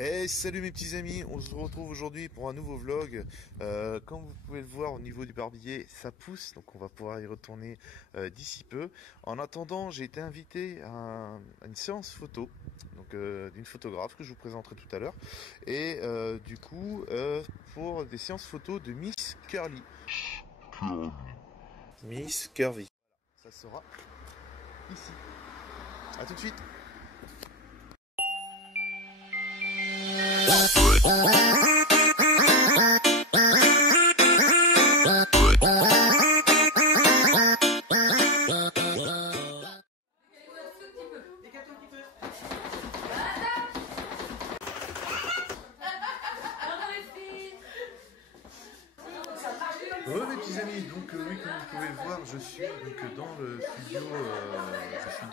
Hey, salut mes petits amis, on se retrouve aujourd'hui pour un nouveau vlog. Comme vous pouvez le voir au niveau du barbier, ça pousse, donc on va pouvoir y retourner d'ici peu. En attendant, j'ai été invité à une séance photo, donc d'une photographe que je vous présenterai tout à l'heure, et du coup pour des séances photos de Miss Curly. Miss Curvy. Ça sera ici. À tout de suite. Ouais mes petits amis, donc oui comme vous pouvez le voir, je suis donc dans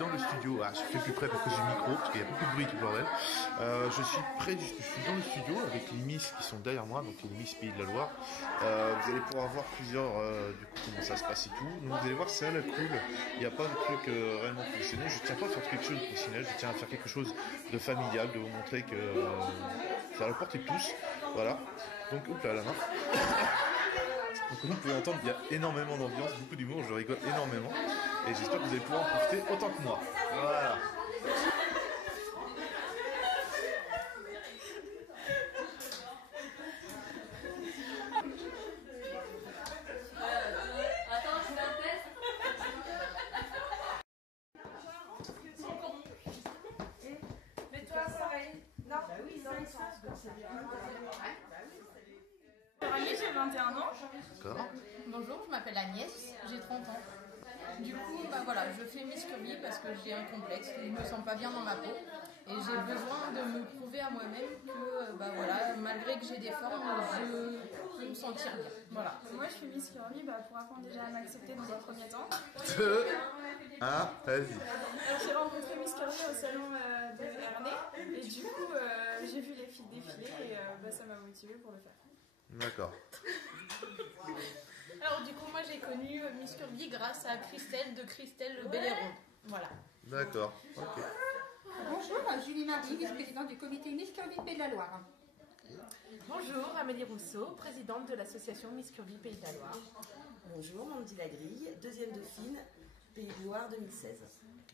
le studio, je fais plus près parce que j'ai le micro, parce qu'il y a beaucoup de bruit tout le bordel. Je suis dans le studio avec les Miss qui sont derrière moi, donc les Miss Pays de la Loire. Vous allez pouvoir voir plusieurs, du coup comment ça se passe et tout. Donc vous allez voir c'est à la cool, il n'y a pas de truc réellement professionnel, je tiens pas à faire quelque chose de professionnel, je tiens à faire quelque chose de familial, de vous montrer que c'est à la portée de tous, voilà. Donc hop là la main. Donc comme vous pouvez entendre, il y a énormément d'ambiance, beaucoup d'humour, je rigole énormément. Et j'espère que vous allez pouvoir en profiter autant que moi. Voilà. Attends, je fais un test. Mets-toi pareil. Non, bah oui, dans le sens. Agnès, j'ai 21 ans. D'accord. Bonjour, je m'appelle Agnès, j'ai 30 ans. Du coup, bah voilà, je fais Miss Curvy parce que j'ai un complexe, je me sens pas bien dans ma peau et j'ai besoin de me prouver à moi-même que bah voilà, malgré que j'ai des formes, je peux me sentir bien. Voilà. Moi, je suis Miss Curvy pour apprendre déjà à m'accepter dans un premier temps. 2, 1, vas-y. Alors, j'ai rencontré Miss Curvy au salon de Ernée et du coup, j'ai vu les filles défiler et ça m'a motivée pour le faire. D'accord. Alors du coup, moi j'ai connu Miss Curvy grâce à Christelle de Christelle Belléron. Voilà. D'accord. Ok. Bonjour, Julie Marie, vice-présidente du comité Miss Curvy Pays de la Loire. Bonjour, Amélie Rousseau, présidente de l'association Miss Curvy Pays de la Loire. Bonjour, Mandy Lagrille, deuxième dauphine, Pays de Loire 2016.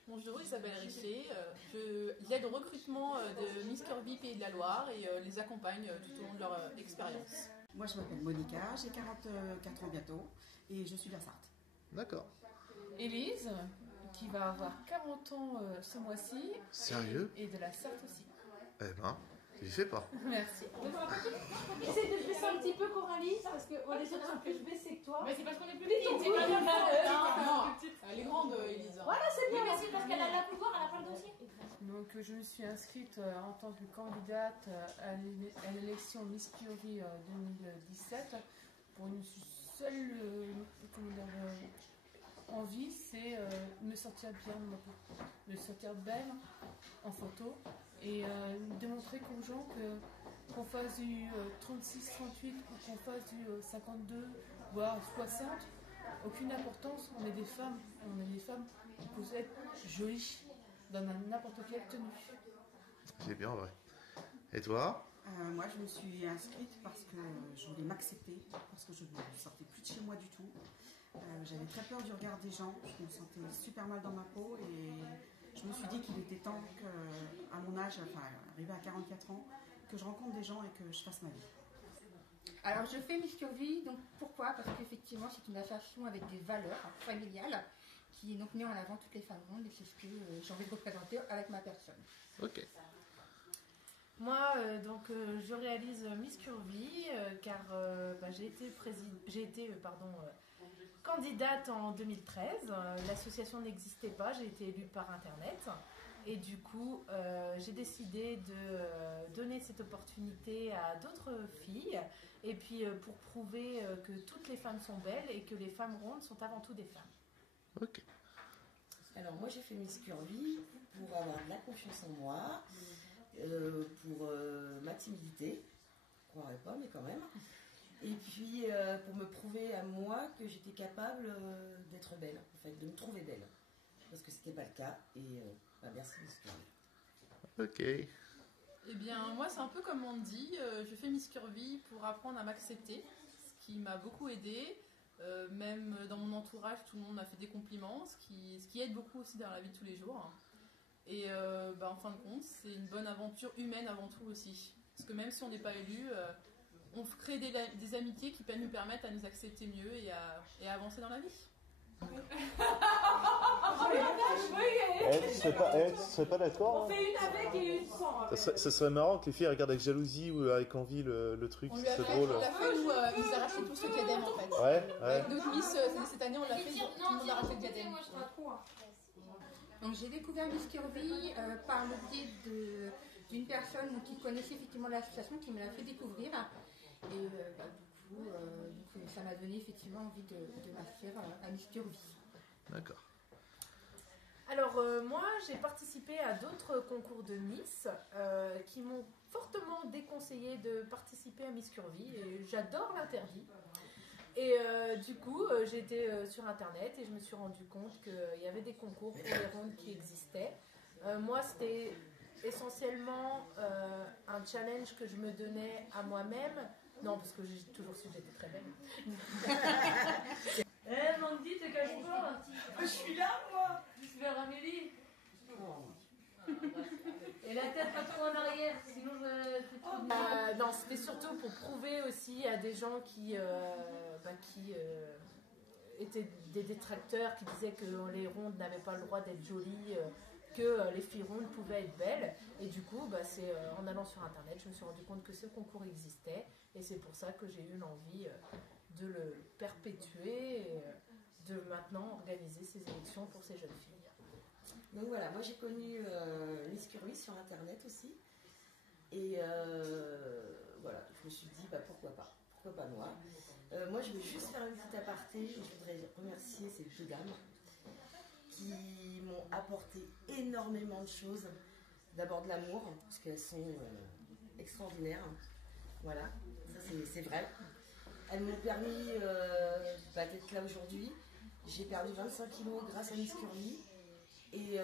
Bonjour, Isabelle Richer, je l'aide au recrutement de Miss Curvy Pays de la Loire et les accompagne tout au long de leur expérience. Moi je m'appelle Monica, j'ai 44 ans bientôt et je suis de la Sarthe. D'accord. Élise, qui va avoir 40 ans ce mois-ci. Sérieux? Et de la Sarthe aussi. Eh ben, j'y fais pas. Merci. Essaye de baisser un petit peu, Coralie, parce que les autres sont plus baissés que toi. Mais c'est parce qu'on est plus Plie ton petits. cou, Non, elle est grande, Elisa. Voilà, c'est bien. Mais c'est parce qu'elle a la pouvoir, elle a pas le dossier. Donc je me suis inscrite en tant que candidate à l'élection Miss Curvy 2017 pour une seule envie, c'est me sentir bien de ma peau, me sentir belle en photo et démontrer aux gens qu'on fasse du 36-38 ou qu'on fasse du 52 voire 60, aucune importance, on est des femmes, on peut être jolies dans n'importe quelle tenue. C'est bien vrai. Et toi? Moi je me suis inscrite parce que je voulais m'accepter, parce que je ne sortais plus de chez moi du tout. J'avais très peur du regard des gens, je me sentais super mal dans ma peau et je me suis dit qu'il était temps qu'à mon âge, enfin arrivé à 44 ans, que je rencontre des gens et que je fasse ma vie. Alors je fais Miss Curvy, donc pourquoi? Parce qu'effectivement c'est une association avec des valeurs familiales qui donc met en avant toutes les femmes rondes et c'est ce que j'ai envie de représenter avec ma personne. Ok. Moi, je réalise Miss Curvy car j'ai été candidate en 2013. L'association n'existait pas, j'ai été élue par internet. Et du coup, j'ai décidé de donner cette opportunité à d'autres filles. Et puis pour prouver que toutes les femmes sont belles et que les femmes rondes sont avant tout des femmes. Ok. Alors moi j'ai fait Miss Curvy pour avoir de la confiance en moi, pour ma timidité, je ne croirais pas mais quand même. Et puis pour me prouver à moi que j'étais capable d'être belle, en fait, de me trouver belle. Parce que c'était pas le cas et merci Miss Curvy. Ok. Eh bien, moi, c'est un peu comme on dit, je fais Miss Curvy pour apprendre à m'accepter, ce qui m'a beaucoup aidée. Même dans mon entourage, tout le monde m'a fait des compliments, ce qui aide beaucoup aussi dans la vie de tous les jours. Et en fin de compte, c'est une bonne aventure humaine avant tout aussi. Parce que même si on n'est pas élu, on crée des amitiés qui peuvent nous permettre à nous accepter mieux et à avancer dans la vie. Tu serais pas d'accord? On fait une avec et une sans. Ça serait marrant que les filles regardent avec jalousie ou avec envie le truc, On lui a c'est fait, drôle. nous, ils arrachaient tous le diadème en fait. Ouais. Avec notre Miss, cette année, on l'a fait, tout le monde a arraché le diadème. Donc j'ai découvert Miss Curvy par le biais d'une personne qui connaissait effectivement l'association qui me l'a fait découvrir. Et du coup, ça m'a donné effectivement envie de m'inscrire à Miss Curvy. D'accord. Alors moi j'ai participé à d'autres concours de Miss qui m'ont fortement déconseillé de participer à Miss Curvy et j'adore l'interdit. Et du coup j'ai été sur internet et je me suis rendu compte qu'il y avait des concours pour les rondes qui existaient. Moi c'était essentiellement un challenge que je me donnais à moi-même. Non, parce que j'ai toujours su que j'étais très belle. Mandy, te cache pas. Je suis là, moi. Juste vers Amélie. Et la tête pas trop en arrière, sinon je... Non, c'était surtout pour prouver aussi à des gens qui étaient des détracteurs, qui disaient que les rondes n'avaient pas le droit d'être jolies, que les filles rondes pouvaient être belles. Et du coup, c'est en allant sur internet, je me suis rendu compte que ce concours existait. Et c'est pour ça que j'ai eu l'envie de le perpétuer et de maintenant organiser ces élections pour ces jeunes filles. Donc voilà, moi j'ai connu Miss Curvy sur internet aussi. Et voilà, je me suis dit pourquoi pas moi. Moi je vais juste faire une petite aparté. Je voudrais remercier ces deux dames qui m'ont apporté énormément de choses. D'abord de l'amour, parce qu'elles sont extraordinaires. Voilà, ça c'est vrai. Elles m'ont permis d'être là aujourd'hui. J'ai perdu 25 kilos grâce à Miss Curvy. Et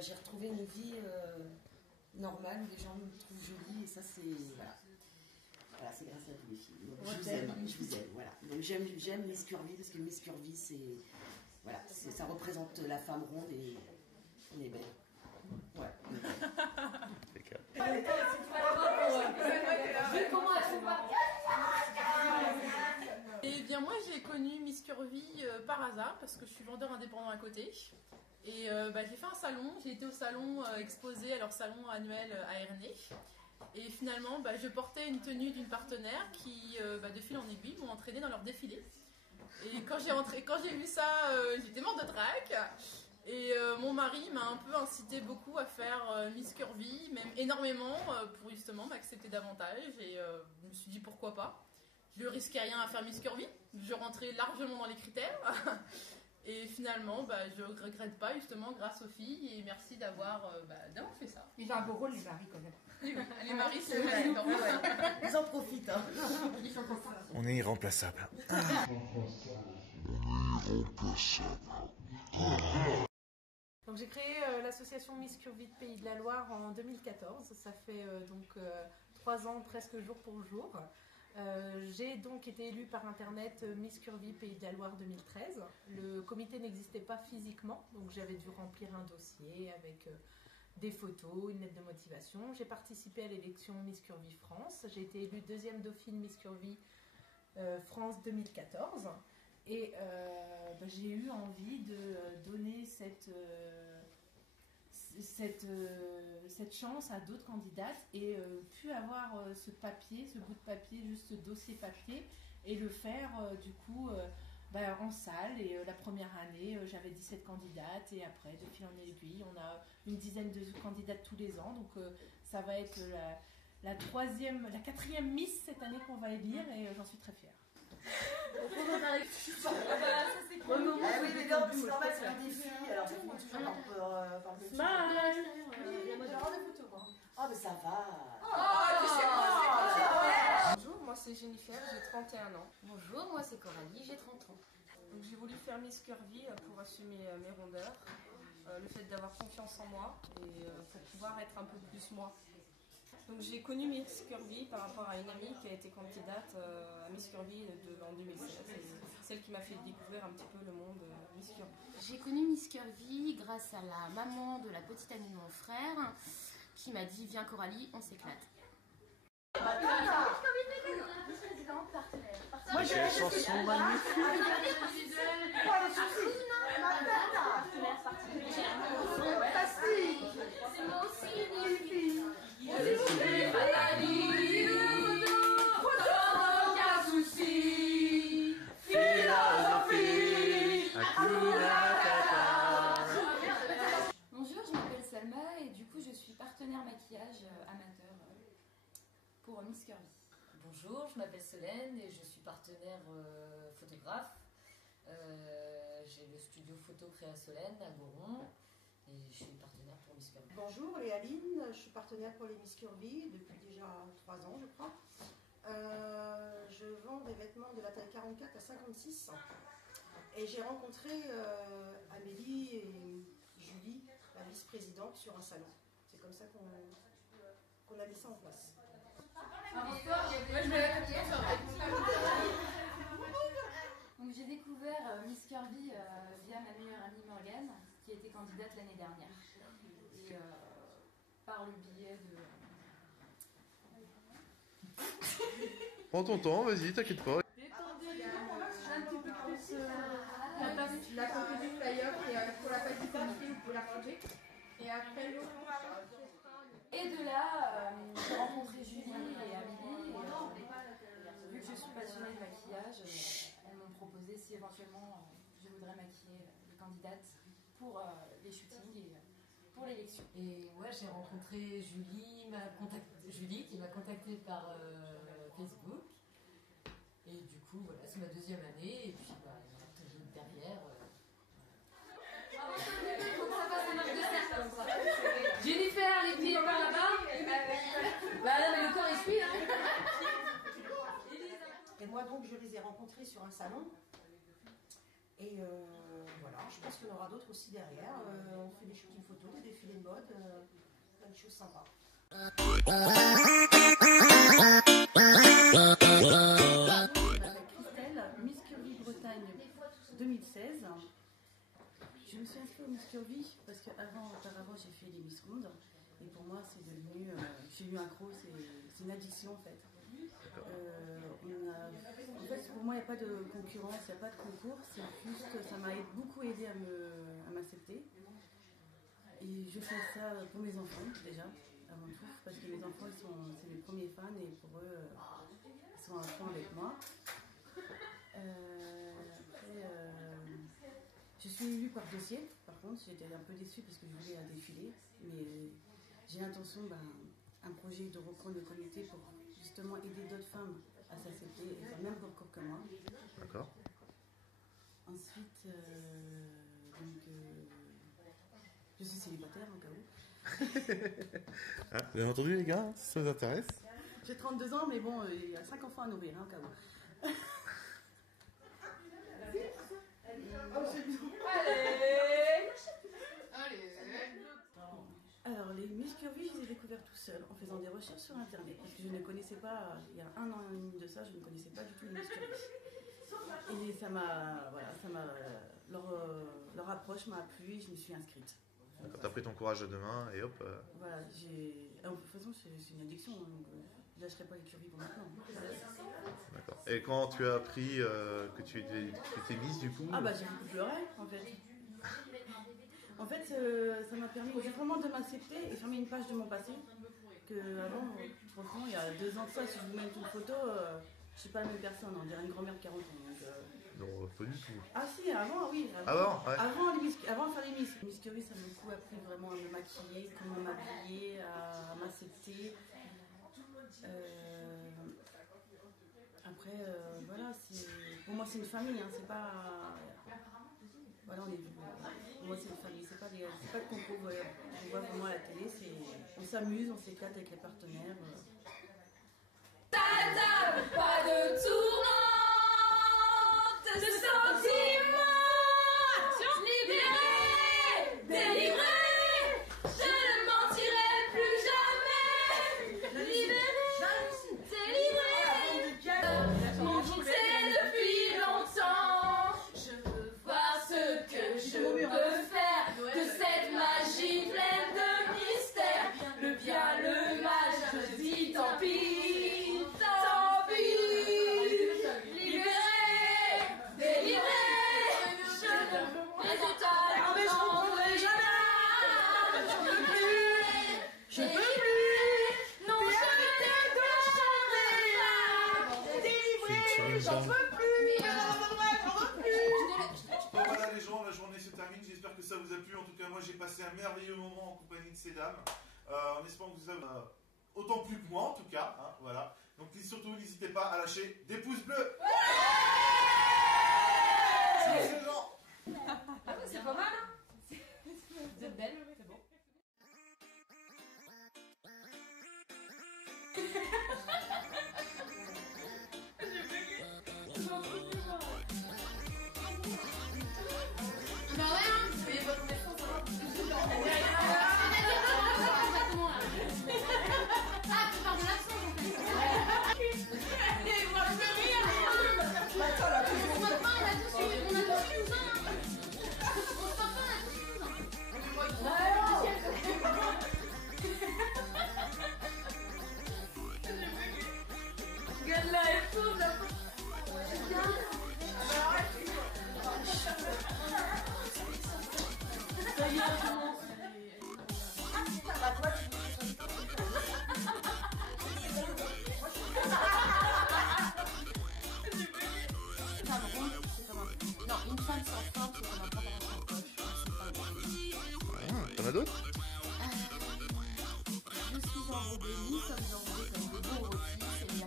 j'ai retrouvé une vie normale où les gens me trouvent jolie. Et ça, c'est. Voilà, c'est grâce à vous les filles. Donc, je vous aime. Voilà. Donc j'aime Miss Curvy parce que Miss Curvy, ça représente la femme ronde et on est belle. Ouais. Et bien moi j'ai connu Miss Curvy par hasard parce que je suis vendeur indépendant à côté. Et j'ai fait un salon, j'ai été au salon exposé à leur salon annuel à Ernée. Et finalement je portais une tenue d'une partenaire qui de fil en aiguille m'ont entraînée dans leur défilé. Et quand j'ai vu ça, j'étais morte de trac. Et mon mari m'a un peu incité beaucoup à faire Miss Curvy, même énormément, pour justement m'accepter davantage. Et je me suis dit pourquoi pas. Je ne risquais rien à faire Miss Curvy, je rentrais largement dans les critères. Et finalement, je ne regrette pas justement grâce aux filles et merci d'avoir fait ça. Ils ont un beau rôle les maris quand même. Les maris, c'est vrai. Ils en profitent. Hein. On est irremplaçable. Donc j'ai créé l'association Miss Curvy de Pays de la Loire en 2014. Ça fait 3 ans presque jour pour jour. J'ai donc été élue par internet Miss Curvy Pays de la Loire 2013. Le comité n'existait pas physiquement, donc j'avais dû remplir un dossier avec des photos, une lettre de motivation. J'ai participé à l'élection Miss Curvy France. J'ai été élue deuxième dauphine Miss Curvy France 2014. Et j'ai eu envie de donner cette chance à d'autres candidates et pu avoir ce bout de papier, juste ce dossier papier et le faire en salle. Et la première année, j'avais 17 candidates et après, de fil en aiguille, on a une dizaine de candidates tous les ans. Donc ça va être la 4e Miss cette année qu'on va élire et j'en suis très fière. Ça c'est cool. Oui, mais non, c'est normal, c'est un défi. Alors, ça prend toujours par le Smile. Ah, mais ça va. Bonjour, moi c'est Jennifer, j'ai 31 ans. Bonjour, moi c'est Coralie, j'ai 30 ans. Donc j'ai voulu faire Miss Curvy pour assumer mes rondeurs, le fait d'avoir confiance en moi et pour pouvoir être un peu plus moi. Donc j'ai connu Miss Curvy par rapport à une amie qui a été candidate à Miss Curvy en 2016. C'est celle qui m'a fait découvrir un petit peu le monde Miss Curvy. J'ai connu Miss Curvy grâce à la maman de la petite amie de mon frère qui m'a dit viens Coralie, on s'éclate. Moi j'ai une chanson magnifique. C'est moi aussi une fille. Bonjour, je m'appelle Salma et du coup je suis partenaire maquillage amateur pour Miss Curvy. Bonjour, je m'appelle Solène et je suis partenaire photographe. J'ai le studio photo Créa Solène à Goron et je suis partenaire pour Miss Curvy. Bonjour, et Aline, je suis partenaire pour les Miss Curvy depuis déjà 3 ans je crois. Je vends des vêtements de la taille 44 à 56 et j'ai rencontré Amélie et Julie, la vice-présidente, sur un salon. C'est comme ça qu'on a mis ça en place. Donc j'ai découvert Miss Curvy via ma meilleure amie Morgane qui était candidate l'année dernière. Et par le biais de... Prends ton temps, vas-y, t'inquiète pas. Un petit peu plus la copie du flyer pour la page du papier, vous pouvez la ranger. Et après l'autre. Et de là, j'ai rencontré Julie et Amélie. Et, vu que je suis passionnée de maquillage, elles m'ont proposé si éventuellement je voudrais maquiller les candidates pour les shootings et pour l'élection. Et ouais, j'ai rencontré Julie qui m'a contactée par Facebook. Et du coup, voilà, c'est ma 2e année. Et puis, bah, derrière. Jennifer, les pieds par là-bas. Bah non, mais le corps il suit, hein. Et moi donc je les ai rencontrés sur un salon. Et voilà, je pense qu'il y en aura d'autres aussi derrière. On fait des shootings photos, des défilés de mode, plein de choses sympas. Christelle, Miss Curvy Bretagne 2016. Je me suis inscrite au Miss Curvy parce qu'auparavant j'ai fait les Miss Rondes. Et pour moi c'est devenu, j'ai eu un accro, c'est une addiction en fait. En fait pour moi il n'y a pas de concurrence, il n'y a pas de concours, c'est juste que ça m'a beaucoup aidé à m'accepter. Et je fais ça pour mes enfants déjà, avant tout, parce que mes enfants c'est mes premiers fans et pour eux ils sont à fond avec moi. Après, je suis élue par dossier, par contre j'étais un peu déçue parce que je voulais un défilé, mais j'ai l'intention un projet de reprendre le comité pour justement aider d'autres femmes à s'accepter et faire même parcours que moi. D'accord. Ensuite, je suis célibataire en cas où. Ah, vous avez entendu les gars, ça vous intéresse? J'ai 32 ans, mais bon, il y a 5 enfants à nourrir, au cas où. Alors, les Miss Curvy, je les ai découvertes tout seul en faisant des recherches sur internet. Parce que je ne connaissais pas, il y a 1 an et demi de ça, je ne connaissais pas du tout les Miss Curvy. Et ça m'a, leur approche m'a plu et je me suis inscrite. Quand t'as pris ton courage à deux mains et hop. Voilà, de toute façon, c'est une addiction, donc je ne lâcherai pas les curvy pour maintenant. D'accord. Et quand tu as appris que tu étais Miss du coup? Ah bah j'ai beaucoup pleuré en fait. En fait, ça m'a permis vraiment de m'accepter et fermer une page de mon passé. Que avant, franchement, il y a 2 ans de ça, si je vous mets une photo, je suis pas la même personne, on dirait une grand-mère de 40 ans. Donc, non, pas du tout. Ah si, avant, oui. Avant, ouais. Avant de faire les Miss. Miss Curvy, ça m'a beaucoup appris vraiment à me maquiller, comment m'habiller, à m'accepter. Après, voilà, pour moi c'est une famille, hein, c'est pas... Voilà, pour moi c'est une famille, c'est pas de concours, on voit vraiment à la télé, on s'amuse, on s'éclate avec les partenaires. Pas de tourmente, de sentiments, libéré, délivré, je ne mentirai plus jamais. j'en peux plus. Bon, voilà les gens, la journée se termine. J'espère que ça vous a plu. En tout cas, moi j'ai passé un merveilleux moment en compagnie de ces dames. En espérant que vous avez autant plu que moi en tout cas. Hein, voilà. Donc surtout, n'hésitez pas à lâcher des pouces bleus. Salut les gens. C'est pas mal, hein. Vous êtes belle, c'est bon. Bah ouais, hein. Mais votre naissance, ça va. Ah, tu parles de l'absence en fait. Allez, voir le rire. On se voit pas, on a tous eu 12 ans. On se voit pas, on a tous eu 12 ans. Regarde là, elle tourne là. Ça y est, on commence. Non, une femme sans forme, c'est comme un pantalon sans poche. T'en as d'autres? Je suis enrobée, nous sommes enrobés comme des bons rôtis, c'est une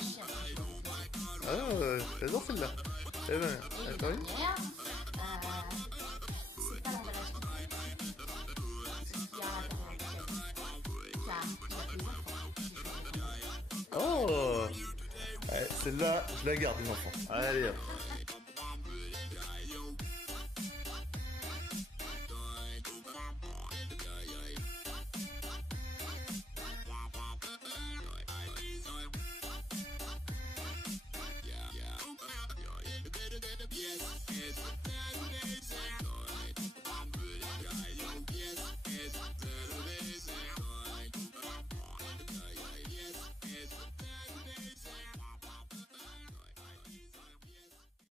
chiens. Ah, j'adore celle-là. Eh ben, Et la attends. dernière, c'est pas l'emballage qui compte, c'est ce qu'il y a à l'intérieur du caddie. Car il y a des enfants. Oh, ouais, celle-là, je la garde les enfants. Allez hop.